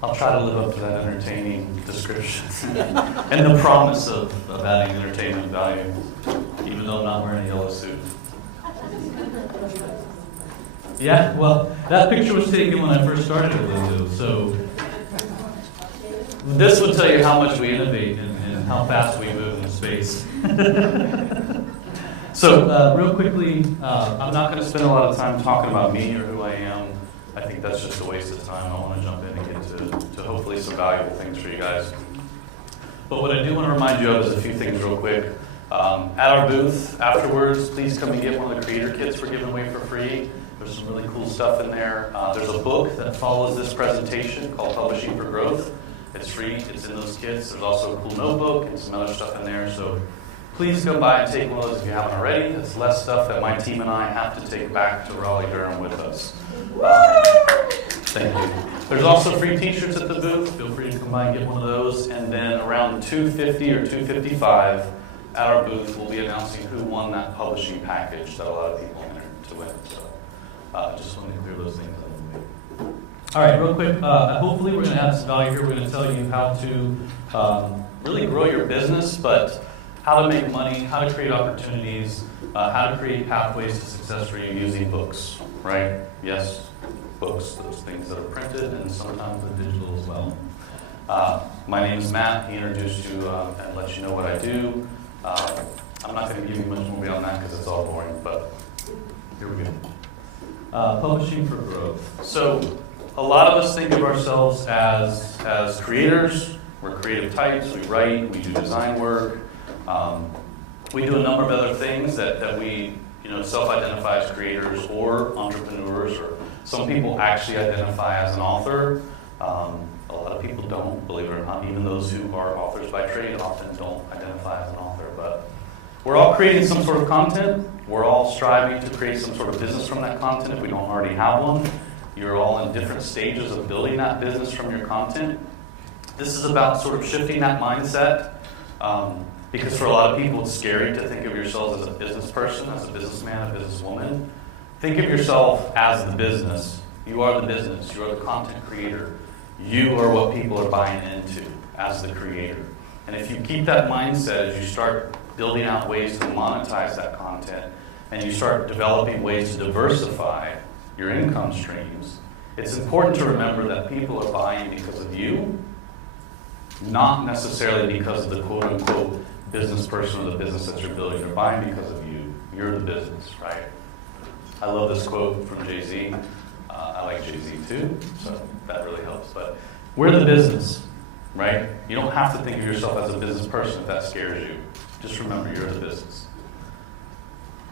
I'll try to live up to that entertaining description and the promise of adding entertainment value, even though I'm not wearing a yellow suit. Yeah, well, that picture was taken when I first started at Lulu, so this would tell you how much we innovate and how fast we move in space. So, real quickly, I'm not going to spend a lot of time talking about me or who I am. I think that's just a waste of time. I want to jump in and get to hopefully some valuable things for you guys. But what I do want to remind you of is a few things real quick. At our booth afterwards, please come and get one of the creator kits we're giving away for free. There's some really cool stuff in there. There's a book that follows this presentation called Publishing for Growth. It's free. It's in those kits. There's also a cool notebook and some other stuff in there. So please come by and take one of those if you haven't already. It's less stuff that my team and I have to take back to Raleigh-Durham with us. Thank you. There's also free t-shirts at the booth. Feel free to come by and get one of those. And then around 2:50 or 2:55 at our booth, we'll be announcing who won that publishing package that a lot of people entered to win. So just wanted to clear those things up. All right, real quick. Hopefully we're going to have some value here. We're going to tell you how to really grow your business, but how to make money, how to create opportunities, how to create pathways to success for you using books, right? Yes, books, those things that are printed and sometimes the digital as well. My name is Matt. He introduced you and let you know what I do. I'm not going to give you much more beyond that because it's all boring, but here we go. Publishing for growth. So a lot of us think of ourselves as creators. We're creative types. We write. We do design work. We do a number of other things that we self-identify as creators or entrepreneurs, or some people actually identify as an author. A lot of people don't, believe it or not. Even those who are authors by trade often don't identify as an author. But we're all creating some sort of content. We're all striving to create some sort of business from that content if we don't already have one. You're all in different stages of building that business from your content. This is about sort of shifting that mindset. Because for a lot of people, it's scary to think of yourselves as a business person, as a businessman, a businesswoman. Think of yourself as the business. You are the business. You are the content creator. You are what people are buying into as the creator. And if you keep that mindset as you start building out ways to monetize that content, and you start developing ways to diversify your income streams, it's important to remember that people are buying because of you, not necessarily because of the quote-unquote business person or the business that you're building. They're buying because of you. You're the business, right? I love this quote from Jay-Z. I like Jay-Z too, so that really helps. But we're the business, right? You don't have to think of yourself as a business person if that scares you. Just remember, you're the business.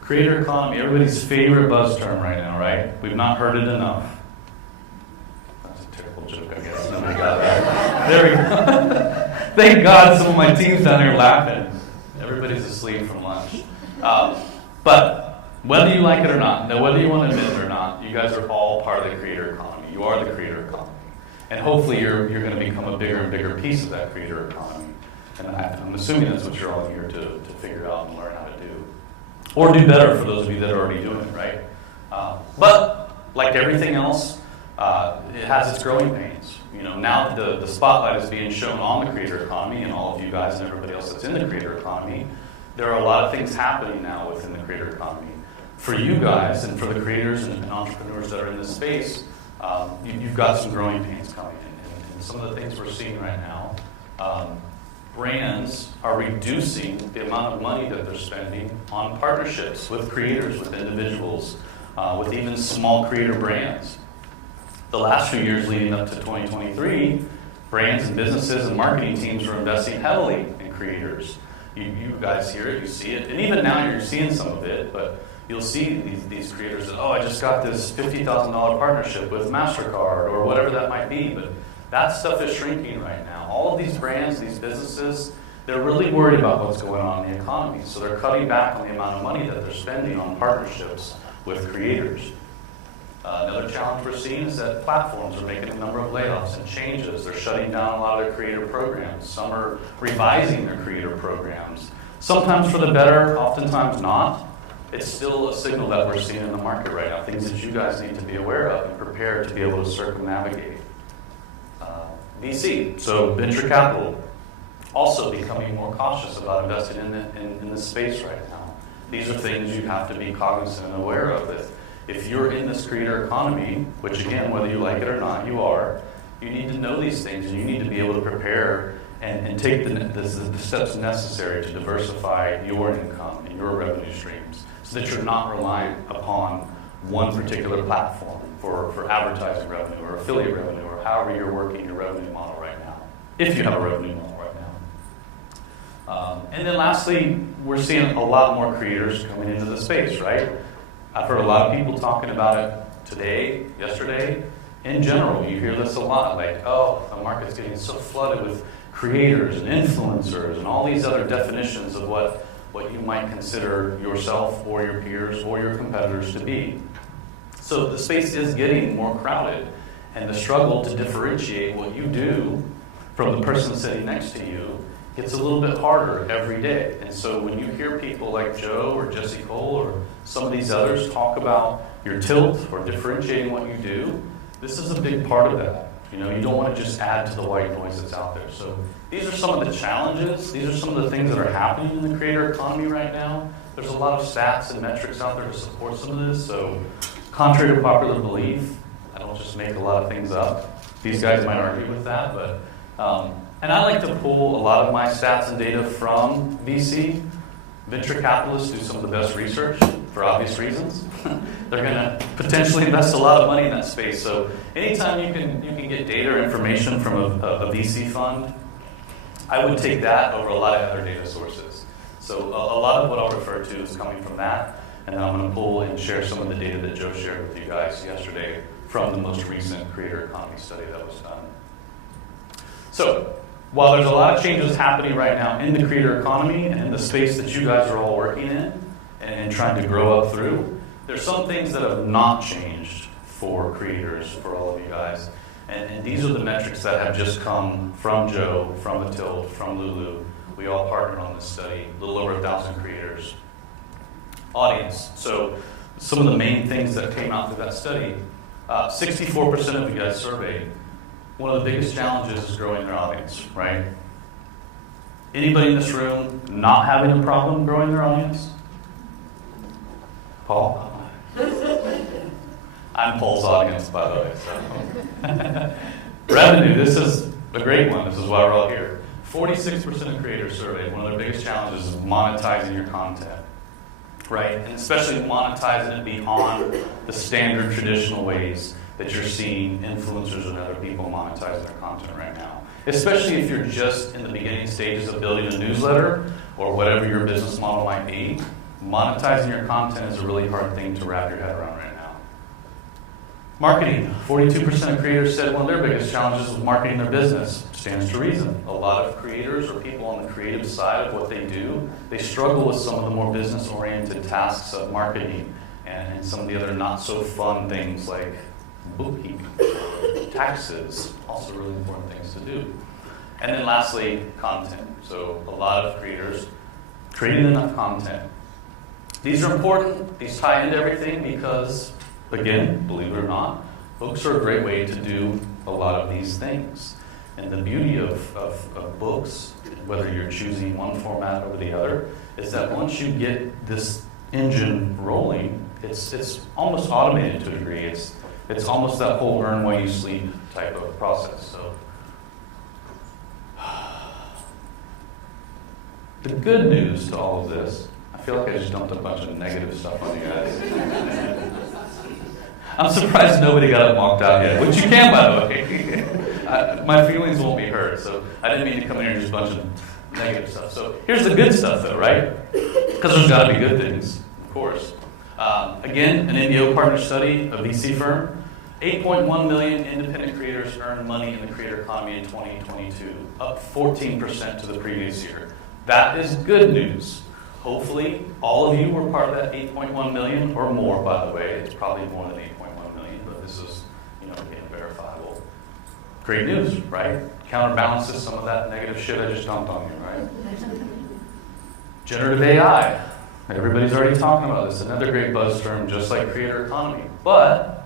Creator economy, everybody's favorite buzz term right now, right? We've not heard it enough. That's a terrible joke, I guess. Nobody got that. There we go. Thank God some of my team's down here laughing. Everybody's asleep from lunch. But whether you like it or not, whether you want to admit it or not, you guys are all part of the creator economy. You are the creator economy. And hopefully you're going to become a bigger and bigger piece of that creator economy. And I'm assuming that's what you're all here to figure out and learn how to do. Or do better for those of you that are already doing it, right? But like everything else, it has its growing pains. Now the spotlight is being shown on the creator economy, and all of you guys and everybody else that's in the creator economy. There are a lot of things happening now within the creator economy. For you guys and for the creators and entrepreneurs that are in this space, you've got some growing pains coming in. And some of the things we're seeing right now, brands are reducing the amount of money that they're spending on partnerships with creators, with individuals, with even small creator brands. The last few years leading up to 2023, brands and businesses and marketing teams are investing heavily in creators. You guys hear it, you see it, and even now you're seeing some of it, but you'll see these creators that, I just got this $50,000 partnership with MasterCard or whatever that might be, but that stuff is shrinking right now. All of these brands, these businesses, they're really worried about what's going on in the economy, so they're cutting back on the amount of money that they're spending on partnerships with creators. Another challenge we're seeing is that platforms are making a number of layoffs and changes. They're shutting down a lot of their creator programs. Some are revising their creator programs. Sometimes for the better, oftentimes not. It's still a signal that we're seeing in the market right now, things that you guys need to be aware of and prepared to be able to circumnavigate. VC, so venture capital, also becoming more cautious about investing in this space right now. These are things you have to be cognizant and aware of. If you're in this creator economy, which again, whether you like it or not, you are, you need to know these things, and you need to be able to prepare and take the steps necessary to diversify your income and your revenue streams so that you're not reliant upon one particular platform for advertising revenue or affiliate revenue or however you're working your revenue model right now, if you have a revenue model right now. And then lastly, we're seeing a lot more creators coming into the space, right? I've heard a lot of people talking about it today, yesterday. In general, you hear this a lot, like, oh, the market's getting so flooded with creators and influencers and all these other definitions of what you might consider yourself or your peers or your competitors to be. So the space is getting more crowded, and the struggle to differentiate what you do from the person sitting next to you gets a little bit harder every day. And so when you hear people like Joe or Jesse Cole or some of these others talk about your tilt or differentiating what you do, this is a big part of that. You know, you don't want to just add to the white noise that's out there. So these are some of the challenges. These are some of the things that are happening in the creator economy right now. There's a lot of stats and metrics out there to support some of this. So contrary to popular belief, I don't just make a lot of things up. These guys might argue with that, but and I like to pull a lot of my stats and data from VC. Venture capitalists do some of the best research for obvious reasons. They're going to potentially invest a lot of money in that space. So anytime you can get data or information from a VC fund, I would take that over a lot of other data sources. So a lot of what I'll refer to is coming from that. And then I'm going to pull and share some of the data that Joe shared with you guys yesterday from the most recent creator economy study that was done. So while there's a lot of changes happening right now in the creator economy and in the space that you guys are all working in and trying to grow up through, there's some things that have not changed for creators, for all of you guys. And these are the metrics that have just come from Joe, from Matilde, from Lulu. We all partnered on this study, a little over 1,000 creators. Audience. So some of the main things that came out through that study, 64% of you guys surveyed. One of the biggest challenges is growing their audience, right? Anybody in this room not having a problem growing their audience? Paul? I'm Paul's audience, by the way. So. Revenue, this is a great one. This is why we're all here. 46% of creators surveyed. One of their biggest challenges is monetizing your content, right? And especially monetizing it beyond the standard traditional ways that you're seeing influencers and other people monetize their content right now. Especially if you're just in the beginning stages of building a newsletter or whatever your business model might be, monetizing your content is a really hard thing to wrap your head around right now. Marketing. 42% of creators said one of their biggest challenges was marketing their business. Stands to reason. A lot of creators or people on the creative side of what they do, they struggle with some of the more business-oriented tasks of marketing and some of the other not-so-fun things like bookkeeping, taxes, also really important things to do. And then lastly, content. So a lot of creators creating enough content. These are important. These tie into everything because, again, believe it or not, books are a great way to do a lot of these things. And the beauty of books, whether you're choosing one format over the other, is that once you get this engine rolling, it's almost automated to a degree. It's almost that whole earn while you sleep type of process. So, the good news to all of this, I feel like I just dumped a bunch of negative stuff on you guys. I'm surprised nobody got it mocked out yet, which you can, by the way. My feelings won't be hurt, so I didn't mean to come in here and just a bunch of negative stuff. So here's the good stuff, though, right? Because there's got to be good things, of course. Again, an NDO partner study, a VC firm. 8.1 million independent creators earned money in the creator economy in 2022, up 14% to the previous year. That is good news. Hopefully, all of you were part of that 8.1 million or more, by the way. It's probably more than 8.1 million, but this is, again, verifiable. Great news, right? Counterbalances some of that negative shit I just dumped on you, right? Generative AI. Everybody's already talking about this. Another great buzz term, just like creator economy. But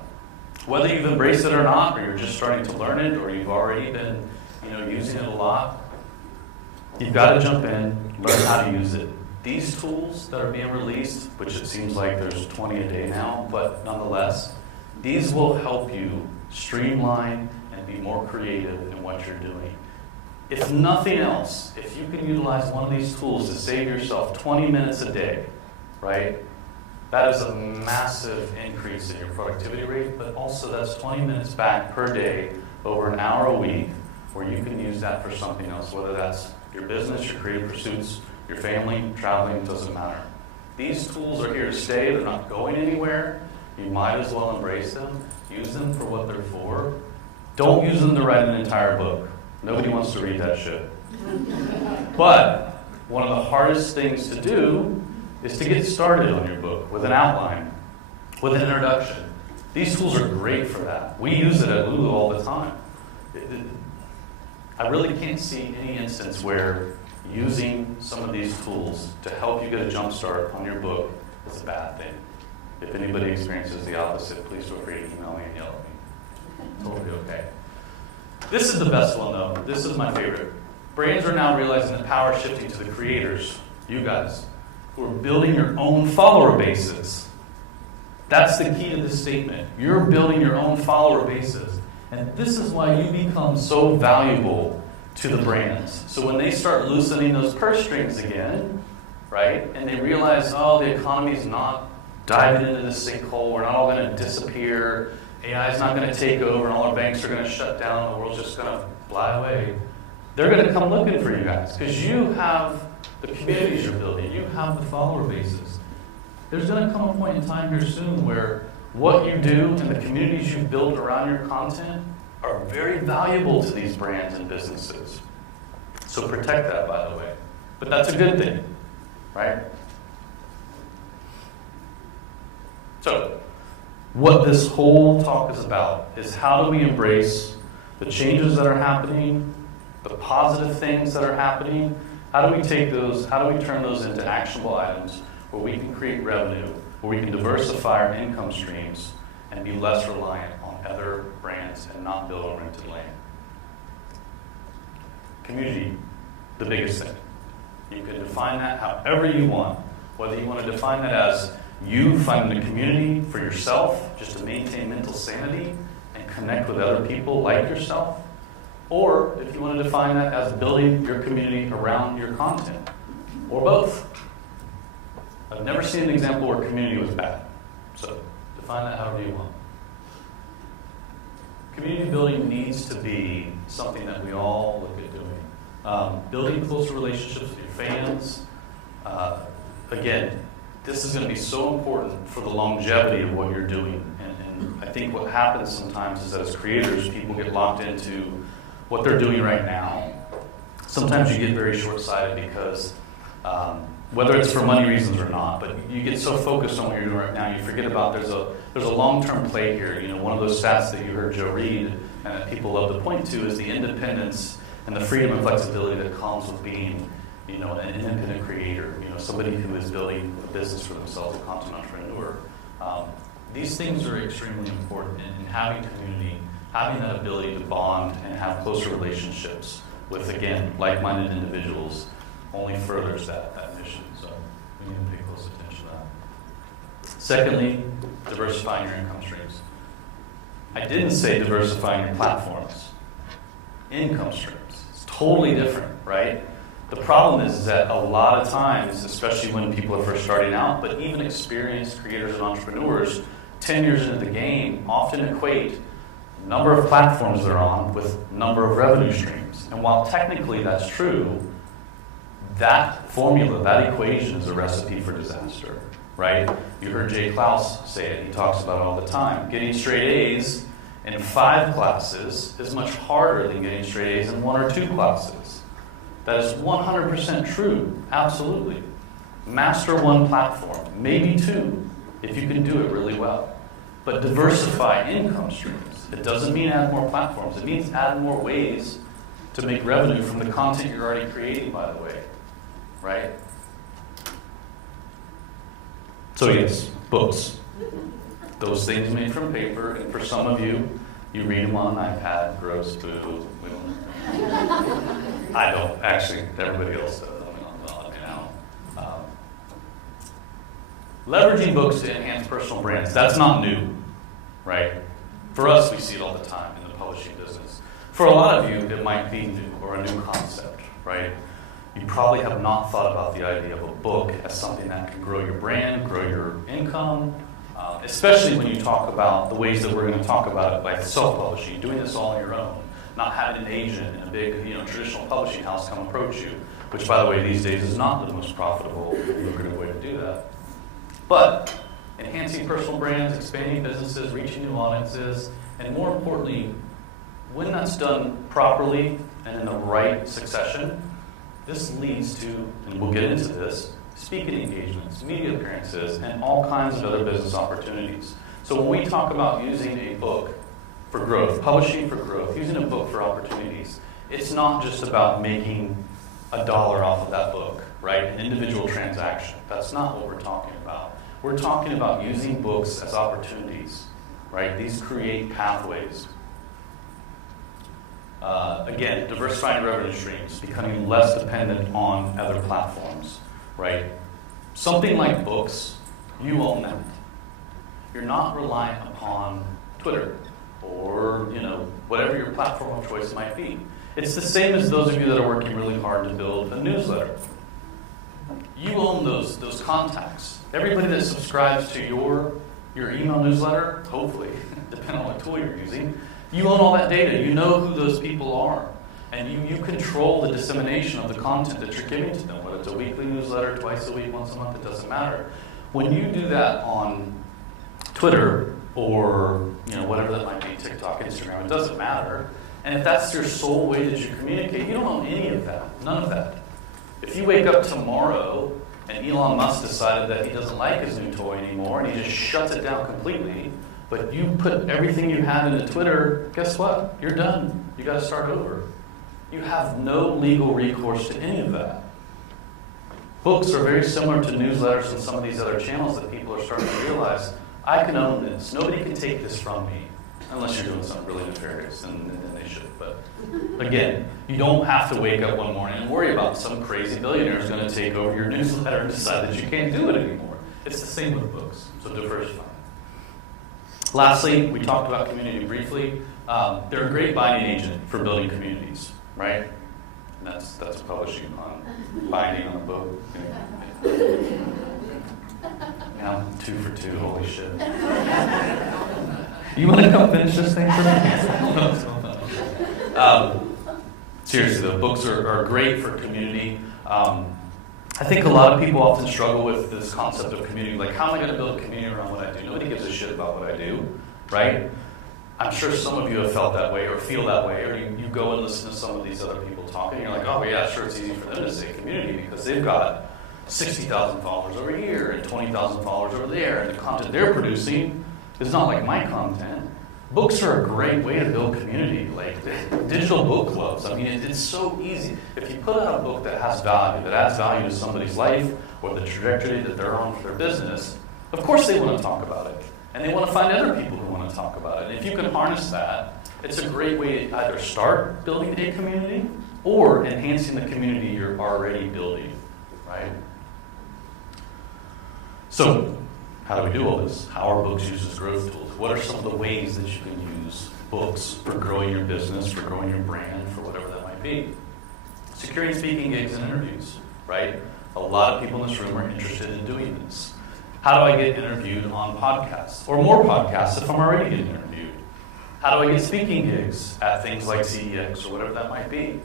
whether you've embraced it or not, or you're just starting to learn it, or you've already been using it a lot, you've got to jump in, learn how to use it. These tools that are being released, which it seems like there's 20 a day now, but nonetheless, these will help you streamline and be more creative in what you're doing. If nothing else, if you can utilize one of these tools to save yourself 20 minutes a day, right? That is a massive increase in your productivity rate, but also that's 20 minutes back per day over an hour a week where you can use that for something else, whether that's your business, your creative pursuits, your family, traveling, doesn't matter. These tools are here to stay. They're not going anywhere. You might as well embrace them. Use them for what they're for. Don't use them to write an entire book. Nobody wants to read that shit. But one of the hardest things to do is to get started on your book with an outline, with an introduction. These tools are great for that. We use it at Lulu all the time. I really can't see any instance where using some of these tools to help you get a jump start on your book is a bad thing. If anybody experiences the opposite, please feel free to email me and yell at me. Totally okay. This is the best one, though. This is my favorite. Brands are now realizing that power is shifting to the creators, you guys, who are building your own follower bases. That's the key to this statement. You're building your own follower bases. And this is why you become so valuable to the brands. So when they start loosening those purse strings again, right, and they realize, oh, the economy's not diving into the sinkhole, we're not all going to disappear, AI is not going to take over, and all our banks are going to shut down, the world's just going to fly away, they're going to come looking for you guys because you have the communities you're building, you have the follower bases. There's going to come a point in time here soon where what you do and the communities you've built around your content are very valuable to these brands and businesses. So protect that, by the way. But that's a good thing, right? So, what this whole talk is about is how do we embrace the changes that are happening, the positive things that are happening, how do we take those, how do we turn those into actionable items where we can create revenue, where we can diversify our income streams and be less reliant on other brands and not build on rented land. Community, the biggest thing. You can define that however you want. Whether you want to define that as you finding a community for yourself, just to maintain mental sanity and connect with other people like yourself, or if you want to define that as building your community around your content, or both. I've never seen an example where community was bad. So define that however you want. Community building needs to be something that we all look at doing. Building closer relationships with your fans. Again, this is going to be so important for the longevity of what you're doing. And I think what happens sometimes is that as creators, people get locked into what they're doing right now. Sometimes you get very short-sighted because whether it's for money reasons or not, but you get so focused on what you're doing right now, you forget about there's a long-term play here. One of those stats that you heard Joe read and that people love to point to is the independence and the freedom and flexibility that comes with being, an independent creator, somebody who is building a business for themselves, a content entrepreneur. These things are extremely important in having community, having that ability to bond and have closer relationships with, again, like-minded individuals only furthers that mission. So we need to pay close attention to that. Secondly, diversifying your income streams. I didn't say diversifying your platforms. Income streams. It's totally different, right? The problem is that a lot of times, especially when people are first starting out, but even experienced creators and entrepreneurs, 10 years into the game, often equate number of platforms they're on with number of revenue streams. And while technically that's true, that formula, that equation is a recipe for disaster, right? You heard Jay Klaus say it. He talks about it all the time. Getting straight A's in 5 classes is much harder than getting straight A's in 1 or 2 classes. That is 100% true, absolutely. Master 1 platform, maybe 2, if you can do it really well. But diversify income streams. It doesn't mean add more platforms. It means add more ways to make revenue from the content you're already creating, by the way. Right? So yes, books. Those things made from paper, and for some of you, You read them on an iPad, gross, boo. I don't, actually, everybody else does. Leveraging books to enhance personal brands, that's not new, right? For us, we see it all the time in the publishing business. For a lot of you, it might be new or a new concept, right? You probably have not thought about the idea of a book as something that can grow your brand, grow your income, especially when you talk about the ways that we're going to talk about it, like self-publishing, doing this all on your own, not having an agent in a big, traditional publishing house come approach you, which, by the way, these days is not the most profitable, lucrative way to do that. But enhancing personal brands, expanding businesses, reaching new audiences, and more importantly, when that's done properly and in the right succession, this leads to, and we'll get into this, speaking engagements, media appearances, and all kinds of other business opportunities. So when we talk about using a book for growth, publishing for growth, using a book for opportunities, it's not just about making $1 off of that book, right? An individual transaction. That's not what we're talking about. We're talking about using books as opportunities, right? These create pathways. Again, diversifying revenue streams, becoming less dependent on other platforms, right? Something like books, you own that. You're not reliant upon Twitter or, whatever your platform of choice might be. It's the same as those of you that are working really hard to build a newsletter. You own those contacts. Everybody that subscribes to your email newsletter, hopefully, depending on what tool you're using, you own all that data. You know who those people are. And you control the dissemination of the content that you're giving to them, whether it's a weekly newsletter, twice a week, once a month, it doesn't matter. When you do that on Twitter or whatever that might be, TikTok, Instagram, it doesn't matter. And if that's your sole way that you communicate, you don't own any of that, none of that. If you wake up tomorrow and Elon Musk decided that he doesn't like his new toy anymore and he just shuts it down completely, but you put everything you had into Twitter, guess what? You're done. You got to start over. You have no legal recourse to any of that. Books are very similar to newsletters and some of these other channels that people are starting to realize, I can own this. Nobody can take this from me. Unless you're doing something really nefarious, and they should. But again, you don't have to wake up one morning and worry about some crazy billionaire is going to take over your newsletter and decide that you can't do it anymore. It's the same with books, so diversify. Lastly, we talked about community briefly. They're a great binding agent for building communities, right? And that's publishing on binding on a book. Yeah, I'm 2 for 2, holy shit. You want to come finish this thing for me? Seriously, though, books are great for community. I think a lot of people often struggle with this concept of community. Like, how am I going to build a community around what I do? Nobody gives a shit about what I do, right? I'm sure some of you have felt that way or feel that way, or you go and listen to some of these other people talking, and you're like, oh, yeah, sure, it's easy for them to say community because they've got 60,000 followers over here and 20,000 followers over there, and the content they're producing is not like my content. Books are a great way to build community, like digital book clubs. I mean, it's so easy. If you put out a book that has value, that adds value to somebody's life or the trajectory that they're on for their business, of course they want to talk about it. And they want to find other people who want to talk about it. And if you can harness that, it's a great way to either start building a community or enhancing the community you're already building, right? So, how do we do all this? How are books used as growth tools? What are some of the ways that you can use books for growing your business, for growing your brand, for whatever that might be? Securing speaking gigs and interviews, right? A lot of people in this room are interested in doing this. How do I get interviewed on podcasts? Or more podcasts if I'm already getting interviewed? How do I get speaking gigs at things like CEX or whatever that might be?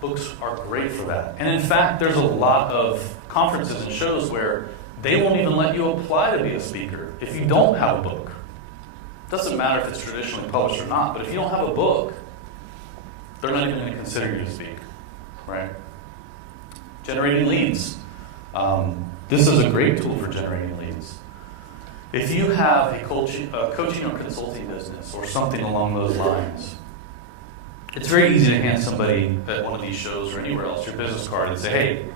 Books are great for that. And in fact, there's a lot of conferences and shows where they won't even let you apply to be a speaker if you don't have a book. It doesn't matter if it's traditionally published or not, but if you don't have a book, they're not even going to consider you to speak, right? Generating leads. This is a great tool for generating leads. If you have a coaching or consulting business or something along those lines, it's very easy to hand somebody at one of these shows or anywhere else your business card and say, hey,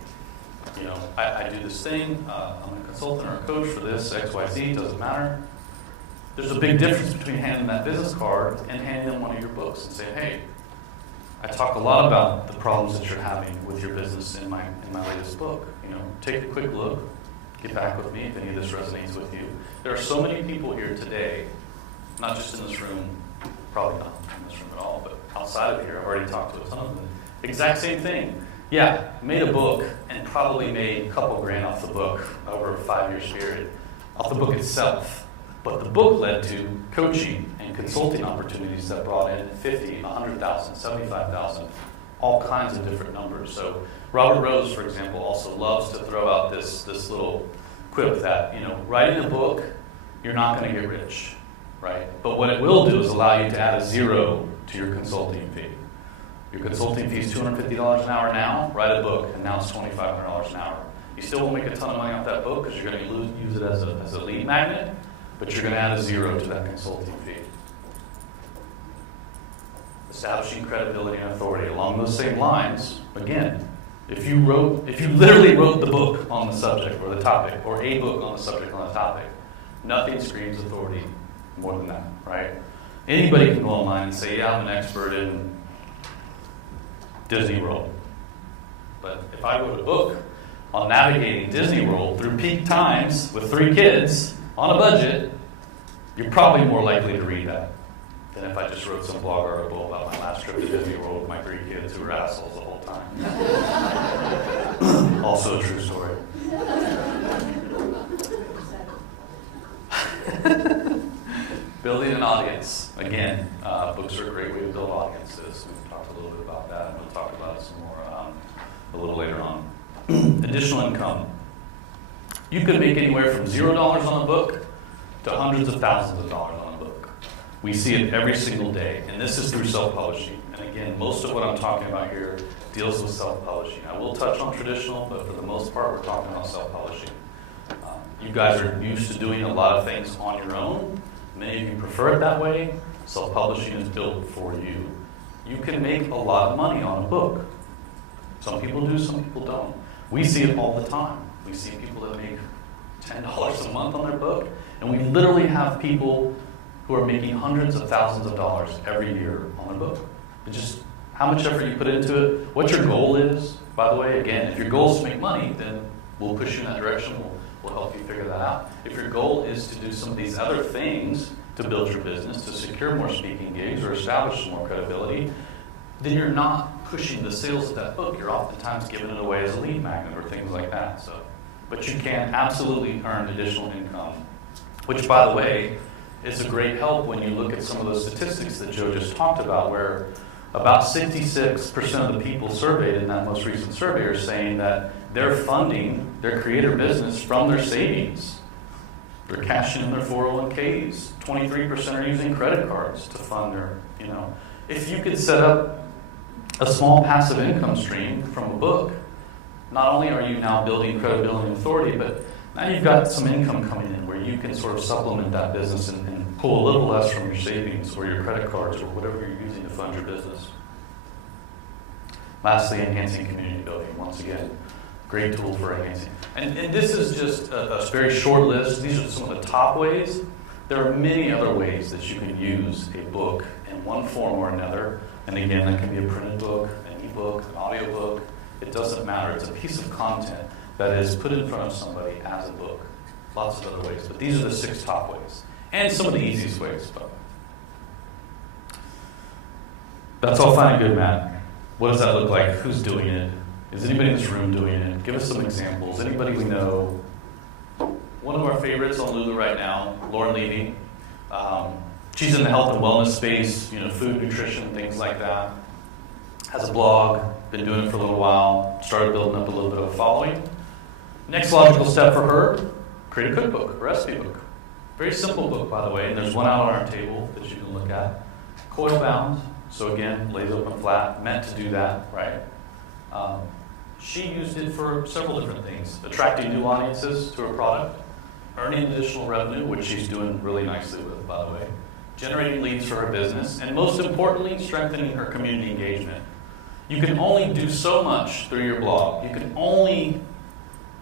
I do this thing, I'm a consultant or a coach for this, XYZ, doesn't matter. There's a big difference between handing that business card and handing them one of your books and saying, hey, I talk a lot about the problems that you're having with your business in my latest book. Take a quick look, get back with me if any of this resonates with you. There are so many people here today, not just in this room, probably not in this room at all, but outside of here, I've already talked to a ton of them. Exact same thing. Yeah, made a book and probably made a couple grand off the book over a 5-year period, off the book itself. But the book led to coaching and consulting opportunities that brought in 50, 100,000, 75,000, all kinds of different numbers. So Robert Rose, for example, also loves to throw out this little quip that, writing a book, you're not going to get rich, right? But what it will do is allow you to add a zero to your consulting fee. Your consulting fee is $250 an hour now, write a book, and now it's $2,500 an hour. You still won't make a ton of money off that book because you're going to use it as a lead magnet, but you're going to add a zero to that consulting fee. Establishing credibility and authority. Along those same lines, again, if you literally wrote the book on the subject or the topic, or a book on the subject on the topic, nothing screams authority more than that, right? Anybody can go online and say, yeah, I'm an expert in Disney World. But if I wrote a book on navigating Disney World through peak times with 3 kids on a budget, you're probably more likely to read that than if I just wrote some blog article about my last trip to Disney World with my 3 kids who were assholes the whole time. Also a true story. Building an audience. Again, books are a great way to build audiences. We've talked a little bit about that, and we'll talk about it some more a little later on. Additional income. You could make anywhere from $0 on a book to hundreds of thousands of dollars on a book. We see it every single day, and this is through self-publishing. And again, most of what I'm talking about here deals with self-publishing. I will touch on traditional, but for the most part, we're talking about self-publishing. You guys are used to doing a lot of things on your own. Many of you prefer it that way. Self-publishing is built for you. You can make a lot of money on a book. Some people do, some people don't. We see it all the time. We see people that make $10 a month on their book, and we literally have people who are making hundreds of thousands of dollars every year on their book. It's just how much effort you put into it, what your goal is. By the way, again, if your goal is to make money, then we'll push you in that direction. We'll help you figure that out. If your goal is to do some of these other things to build your business, to secure more speaking gigs or establish some more credibility, then you're not pushing the sales of that book. You're oftentimes giving it away as a lead magnet or things like that. But you can absolutely earn additional income, which, by the way, is a great help when you look at some of those statistics that Joe just talked about, where about 66% of the people surveyed in that most recent survey are saying that they're funding their creator business from their savings. They're cashing in their 401ks. 23% are using credit cards to fund their, If you could set up a small passive income stream from a book, not only are you now building credibility and authority, but now you've got some income coming in where you can sort of supplement that business and pull a little less from your savings or your credit cards or whatever you're using to fund your business. Lastly, enhancing community building. Once again, great tool for enhancing. And this is just a very short list. These are some of the top ways. There are many other ways that you can use a book in one form or another. And again, that can be a printed book, an ebook, an audio book. It doesn't matter. It's a piece of content that is put in front of somebody as a book. Lots of other ways, but these are the 6 top ways. And some of the easiest ways. But that's all fine and good, Matt. What does that look like? Who's doing it? Is anybody in this room doing it? Give us some examples. Anybody we know? One of our favorites on Lulu right now, Lauren Levy. She's in the health and wellness space, food, nutrition, things like that. Has a blog, been doing it for a little while, started building up a little bit of a following. Next logical step for her, create a cookbook, a recipe book. Very simple book, by the way, and there's one out on our table that you can look at. Coil bound, so again, lays open flat, meant to do that, right? She used it for several different things. Attracting new audiences to her product, earning additional revenue, which she's doing really nicely with, by the way, generating leads for her business, and most importantly, strengthening her community engagement. You can only do so much through your blog. You can only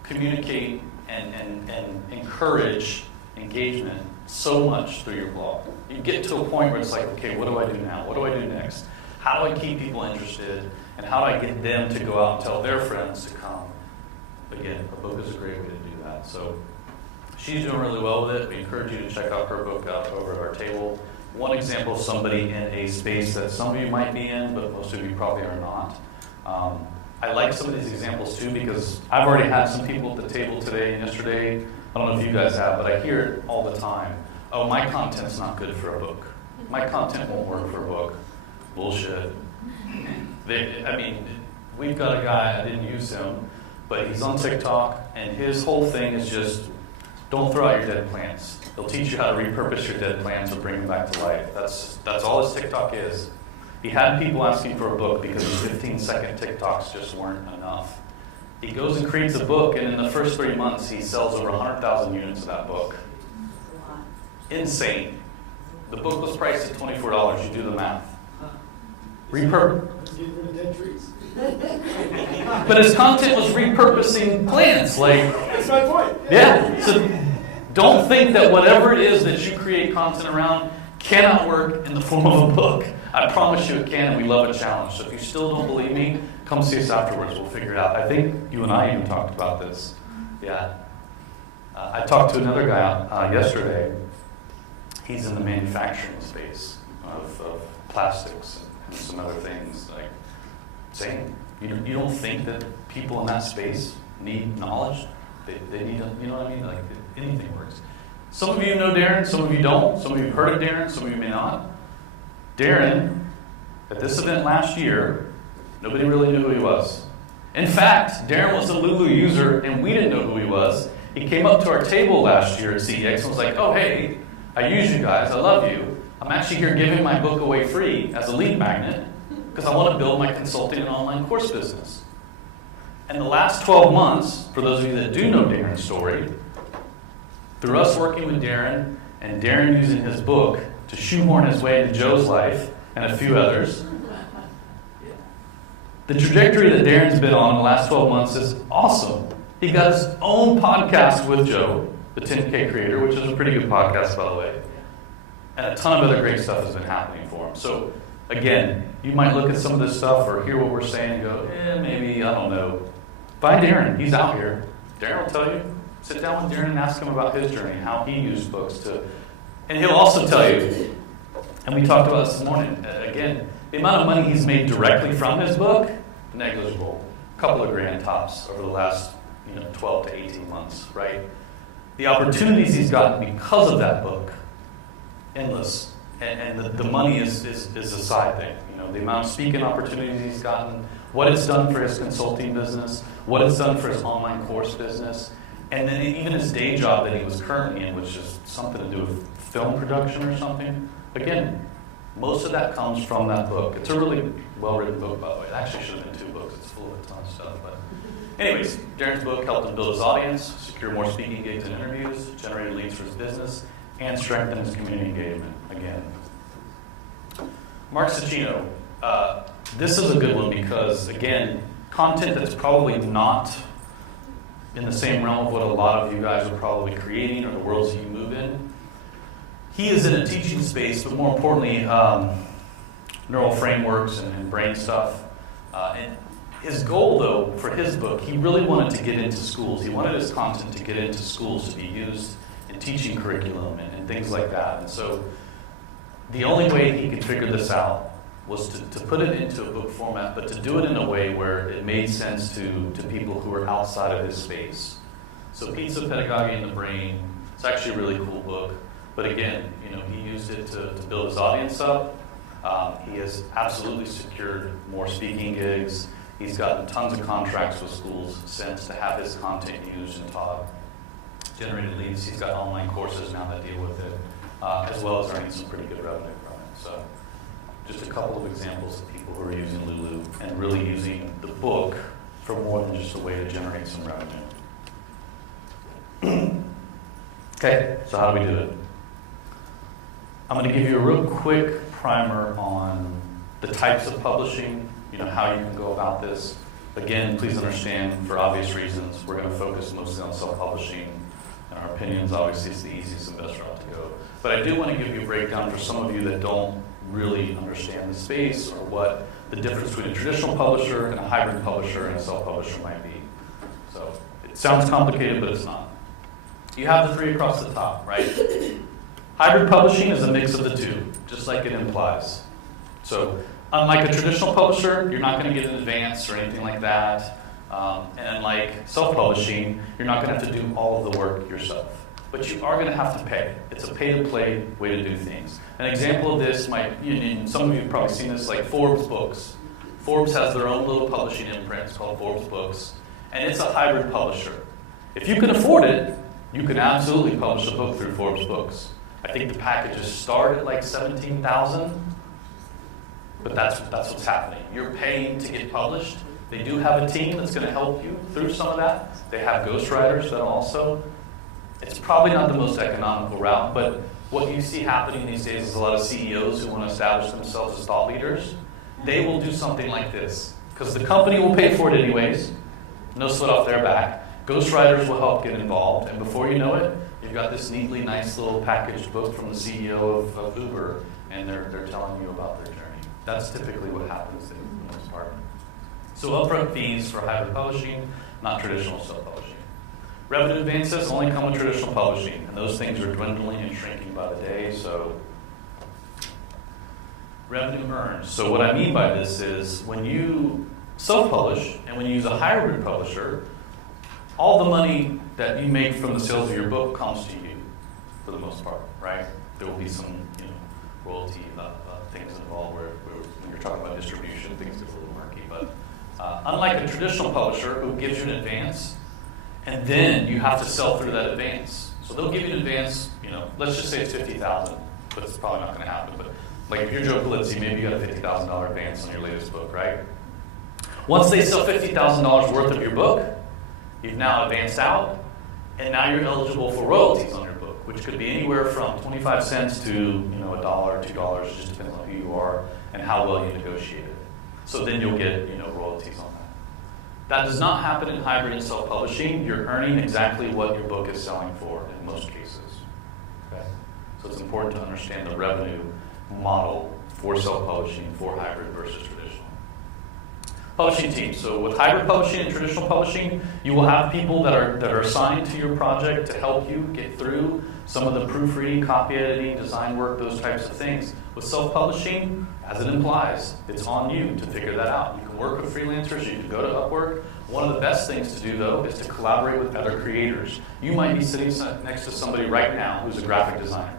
communicate and encourage engagement so much through your blog. You get to a point where it's like, okay, what do I do now? What do I do next? How do I keep people interested? And how do I get them to go out and tell their friends to come? Again, a book is a great way to do that. So she's doing really well with it. We encourage you to check out her book out over at our table. One example of somebody in a space that some of you might be in, but most of you probably are not. I like some of these examples too because I've already had some people at the table today and yesterday. I don't know if you guys have, but I hear it all the time. Oh, my content's not good for a book. My content won't work for a book. Bullshit. We've got a guy, I didn't use him, but he's on TikTok, and his whole thing is just, don't throw out your dead plants. He'll teach you how to repurpose your dead plants or bring them back to life. That's all his TikTok is. He had people asking for a book because his 15-second TikToks just weren't enough. He goes and creates a book, and in the first 3 months, he sells over 100,000 units of that book. Insane. The book was priced at $24. You do the math. But his content was repurposing plants. That's my point. Yeah. So don't think that whatever it is that you create content around cannot work in the form of a book. I promise you it can, and we love a challenge. So if you still don't believe me, come see us afterwards. We'll figure it out. I think you and I even talked about this. Yeah. I talked to another guy yesterday. He's in the manufacturing space of plastics and some other things. Like, same. You don't think that people in that space need knowledge? They need, you know what I mean? Like, anything works. Some of you know Darren, some of you don't. Some of you have heard of Darren, some of you may not. Darren, at this event last year, nobody really knew who he was. In fact, Darren was a Lulu user, and we didn't know who he was. He came up to our table last year at CEX and was like, oh, hey, I use you guys, I love you. I'm actually here giving my book away free as a lead magnet because I want to build my consulting and online course business. And the last 12 months, for those of you that do know Darren's story, through us working with Darren and Darren using his book to shoehorn his way into Joe's life and a few others, the trajectory that Darren's been on in the last 12 months is awesome. He got his own podcast with Joe, the 10K Creator, which is a pretty good podcast, by the way. And a ton of other great stuff has been happening for him. So, again, you might look at some of this stuff or hear what we're saying and go, maybe, I don't know. Find Darren. He's out here. Darren will tell you. Sit down with Darren and ask him about his journey, how he used books to... And he'll also tell you, and we talked about this morning, again, the amount of money he's made directly from his book, negligible. A couple of grand tops over the last 12 to 18 months, right? The opportunities he's gotten because of that book, endless. And the money is a side thing. The amount of speaking opportunities he's gotten, what it's done for his consulting business, what it's done for his online course business, and then even his day job that he was currently in, which is something to do with film production or something. Again, most of that comes from that book. It's a really well-written book, by the way. It actually should have been 2 books. It's full of a ton of stuff. But anyways, Darren's book helped him build his audience, secure more speaking gigs and interviews, generate leads for his business, and strengthen his community engagement, again. Mark Cicino. This is a good one because, again, content that's probably not in the same realm of what a lot of you guys are probably creating or the worlds that you move in. He is in a teaching space, but more importantly, neural frameworks and brain stuff. And his goal, though, for his book, he really wanted to get into schools. He wanted his content to get into schools, to be used in teaching curriculum and things like that. And so the only way he could figure this out was to put it into a book format, but to do it in a way where it made sense to people who were outside of his space. So Pizza, Pedagogy, and the Brain, it's actually a really cool book. But again, he used it to build his audience up. He has absolutely secured more speaking gigs. He's gotten tons of contracts with schools since to have his content used and taught. Generated leads. He's got online courses now that deal with it, as well as earning some pretty good revenue from it. So just a couple of examples of people who are using Lulu and really using the book for more than just a way to generate some revenue. Okay, so how do we do it? I'm going to give you a real quick primer on the types of publishing, how you can go about this. Again, please understand, for obvious reasons, we're going to focus mostly on self-publishing. In our opinions, obviously, it's the easiest and best route to go. But I do want to give you a breakdown for some of you that don't really understand the space or what the difference between a traditional publisher and a hybrid publisher and a self-publisher might be. So it sounds complicated, but it's not. You have the three across the top, right? Hybrid publishing is a mix of the two, just like it implies. So unlike a traditional publisher, you're not going to get an advance or anything like that. And like self-publishing, you're not going to have to do all of the work yourself. But you are going to have to pay. It's a pay-to-play way to do things. An example of this might, some of you have probably seen this, like Forbes books. Forbes has their own little publishing imprint. It's called Forbes Books. And it's a hybrid publisher. If you can afford it, you can absolutely publish a book through Forbes Books. I think the packages start at like $17,000, but that's what's happening. You're paying to get published. They do have a team that's going to help you through some of that. They have ghostwriters that also. It's probably not the most economical route, but what you see happening these days is a lot of CEOs who want to establish themselves as thought leaders. They will do something like this, because the company will pay for it anyways. No sweat off their back. Ghostwriters will help get involved, and before you know it, you've got this neatly nice little packaged book from the CEO of Uber, and they're telling you about their journey. That's typically what happens in the most part. So upfront fees for hybrid publishing, not traditional self-publishing. Revenue advances only come with traditional publishing, and those things are dwindling and shrinking by the day, so revenue earned. So what I mean by this is when you self-publish and when you use a hybrid publisher, all the money that you make from the sales of your book comes to you, for the most part, right? There will be some royalty things involved where when you're talking about distribution, things get a little murky. But unlike a traditional publisher who gives you an advance, and then you have to sell through that advance. So they'll give you an advance, let's just say it's $50,000, but it's probably not going to happen. But like if you're Joe Pulizzi, maybe you got a $50,000 advance on your latest book, right? Once they sell $50,000 worth of your book, you've now advanced out, and now you're eligible for royalties on your book, which could be anywhere from 25 cents to $1, $2. It just depends on who you are and how well you negotiated. So then you'll get royalties on that. That does not happen in hybrid and self-publishing. You're earning exactly what your book is selling for in most cases. Okay? So it's important to understand the revenue model for self-publishing, for hybrid versus traditional. Publishing teams. So with hybrid publishing and traditional publishing, you will have people that are assigned to your project to help you get through some of the proofreading, copy editing, design work, those types of things. With self-publishing, as it implies, it's on you to figure that out. You can work with freelancers, you can go to Upwork. One of the best things to do, though, is to collaborate with other creators. You might be sitting next to somebody right now who's a graphic designer.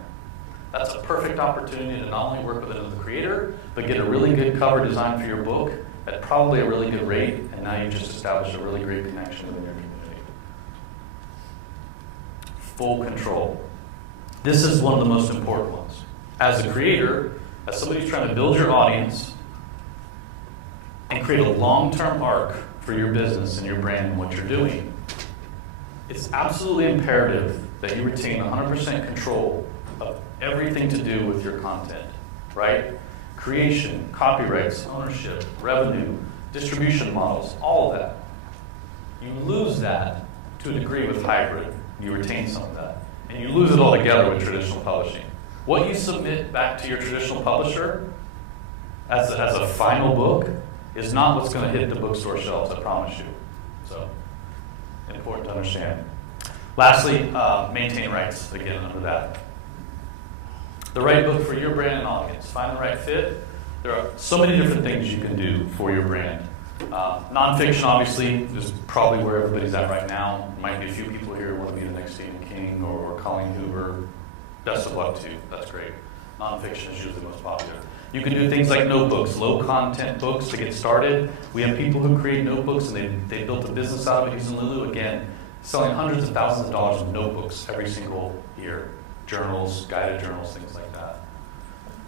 That's a perfect opportunity to not only work with another creator, but get a really good cover design for your book at probably a really good rate, and now you've just established a really great connection within your community. Full control. This is one of the most important ones. As a creator, as somebody who's trying to build your audience and create a long-term arc for your business and your brand and what you're doing, it's absolutely imperative that you retain 100% control of everything to do with your content, right? Creation, copyrights, ownership, revenue, distribution models, all of that. You lose that to a degree with hybrid. You retain some of that. And you lose it all together with traditional publishing. What you submit back to your traditional publisher as a final book is not what's going to hit the bookstore shelves, I promise you. So, important to understand. Lastly, maintain rights, again, under that. The right book for your brand and audience. Find the right fit. There are so many different things you can do for your brand. Nonfiction, obviously, is probably where everybody's at right now. There might be a few people here who want to be the next Stephen King or Colleen Hoover. Best of luck to you. That's great. Nonfiction is usually the most popular. You can do things like notebooks, low-content books to get started. We have people who create notebooks, and they built a business out of it using Lulu. Again, selling hundreds of thousands of dollars of notebooks every single year. Journals, guided journals, things like that.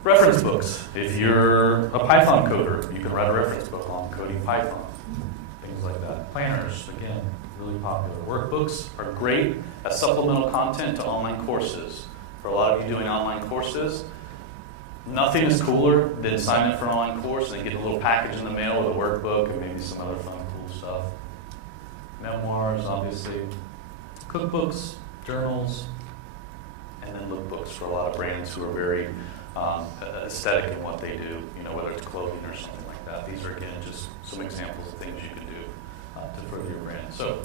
Reference books. If you're a Python coder, you can write a reference book on coding Python. Things like that. Planners, again, really popular. Workbooks are great as supplemental content to online courses. For a lot of you doing online courses, nothing is cooler than signing up for an online course and then get a little package in the mail with a workbook and maybe some other fun, cool stuff. Memoirs, obviously. Cookbooks, journals, and then lookbooks for a lot of brands who are very aesthetic in what they do, whether it's clothing or something like that. These are, again, just some examples of things you can do to further your brand. So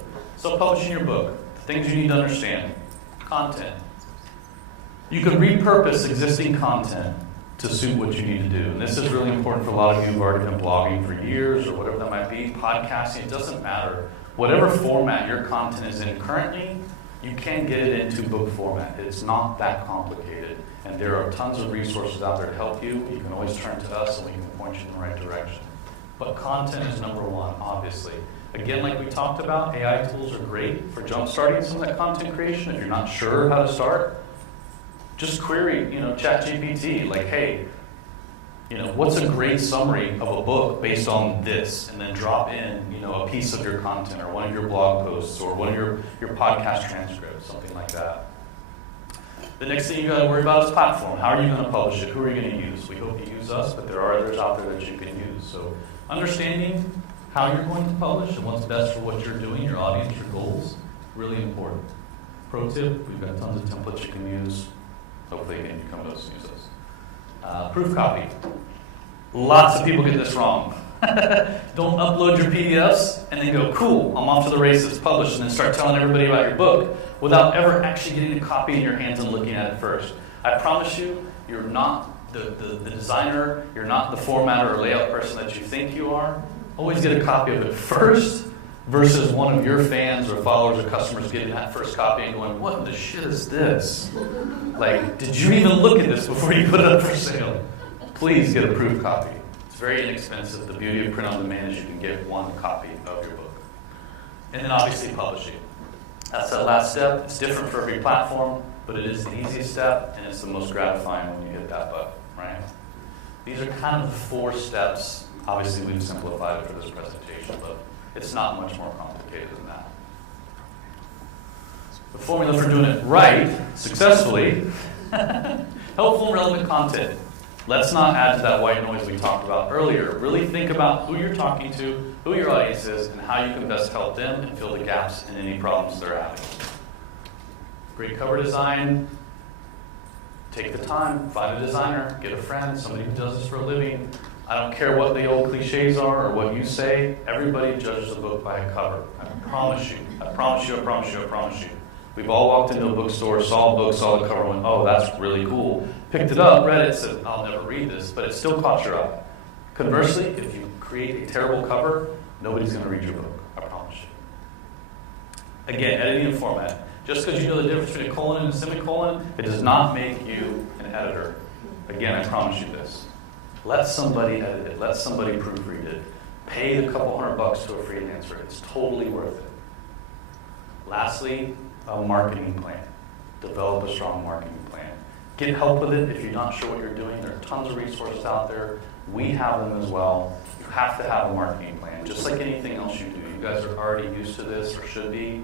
publishing your book, things you need to understand. Content. You can repurpose existing content to suit what you need to do. And this is really important for a lot of you who've already been blogging for years or whatever that might be, podcasting, it doesn't matter. Whatever format your content is in currently, you can get it into book format. It's not that complicated. And there are tons of resources out there to help you. You can always turn to us and we can point you in the right direction. But content is number one, obviously. Again, like we talked about, AI tools are great for jump-starting some of that content creation. If you're not sure how to start, just query, ChatGPT, like, hey, what's a great summary of a book based on this? And then drop in, a piece of your content or one of your blog posts or one of your podcast transcripts, something like that. The next thing you got to worry about is platform. How are you going to publish it? Who are you going to use? We hope you use us, but there are others out there that you can use. So understanding how you're going to publish and what's best for what you're doing, your audience, your goals, really important. Pro tip, we've got tons of templates you can use. Hopefully, again, you come to us and use those. Proof copy. Lots of people get this wrong. Don't upload your PDFs and then go, cool, I'm off to the races, publish, and then start telling everybody about your book without ever actually getting a copy in your hands and looking at it first. I promise you, you're not the designer, you're not the formatter or layout person that you think you are. Always get a copy of it first versus one of your fans or followers or customers getting that first copy and going, what in the shit is this? Like, did you even look at this before you put it up for sale? Please get a proof copy. It's very inexpensive. The beauty of print on demand is you can get one copy of your book. And then obviously publishing. That's that last step. It's different for every platform, but it is the easiest step, and it's the most gratifying when you hit that button, right? These are kind of the 4 steps. Obviously, we've simplified it for this presentation, but it's not much more complicated than that. The formula for doing it right, successfully, helpful and relevant content. Let's not add to that white noise we talked about earlier. Really think about who you're talking to, who your audience is, and how you can best help them and fill the gaps in any problems they're having. Great cover design. Take the time, find a designer, get a friend, somebody who does this for a living. I don't care what the old cliches are or what you say. Everybody judges a book by a cover. I promise you. I promise you, I promise you, I promise you. We've all walked into a bookstore, saw a book, saw the cover, and went, oh, that's really cool. Picked it up, read it, said, I'll never read this, but it still caught your eye. Conversely, if you create a terrible cover, nobody's going to read your book. I promise you. Again, editing and format. Just because you know the difference between a colon and a semicolon, it does not make you an editor. Again, I promise you this. Let somebody edit it. Let somebody proofread it. Pay the couple $100 to a freelancer. It's totally worth it. Lastly, a marketing plan. Develop a strong marketing plan. Get help with it if you're not sure what you're doing. There are tons of resources out there. We have them as well. You have to have a marketing plan, just like anything else you do. You guys are already used to this, or should be.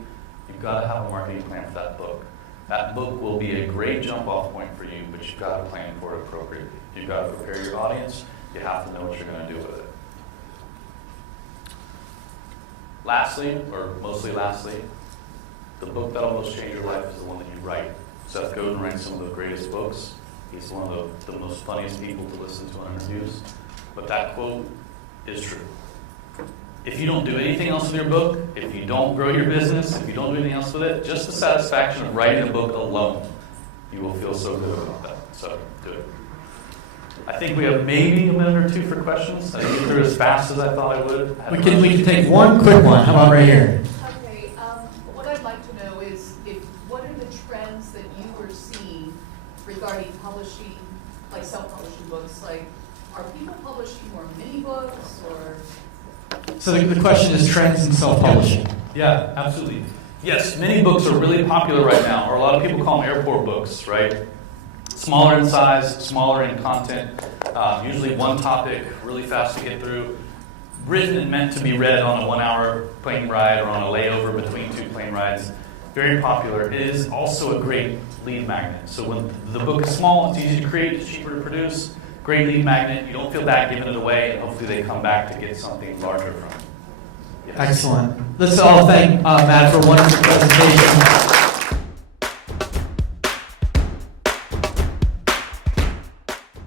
You've got to have a marketing plan for that book. That book will be a great jump-off point for you, but you've got to plan for it appropriately. You've got to prepare your audience. You have to know what you're going to do with it. Lastly, or mostly lastly, the book that'll most change your life is the one that you write. Seth Godin writes some of the greatest books. He's one of the most funniest people to listen to on interviews. But that quote is true. If you don't do anything else with your book, if you don't grow your business, if you don't do anything else with it, just the satisfaction of writing a book alone, you will feel so good about that. So do it. I think we have maybe a minute or two for questions. I didn't get through as fast as I thought I would. We can take one quick one. How about right here? Okay. What I'd like to know is what are the trends that you are seeing regarding publishing, like self-publishing books? Like, are people publishing more mini books or? So the question is trends in self-publishing. Yeah, absolutely. Yes, mini books are really popular right now, or a lot of people call them airport books, right? Smaller in size, smaller in content, usually one topic, really fast to get through, written and meant to be read on a 1-hour plane ride or on a layover between 2 plane rides. Very popular. It is also a great lead magnet. So when the book is small, it's easy to create, it's cheaper to produce, great lead magnet. You don't feel bad giving it away, and hopefully they come back to get something larger from it. Yes. Excellent. Let's all thank Matt for a wonderful presentation.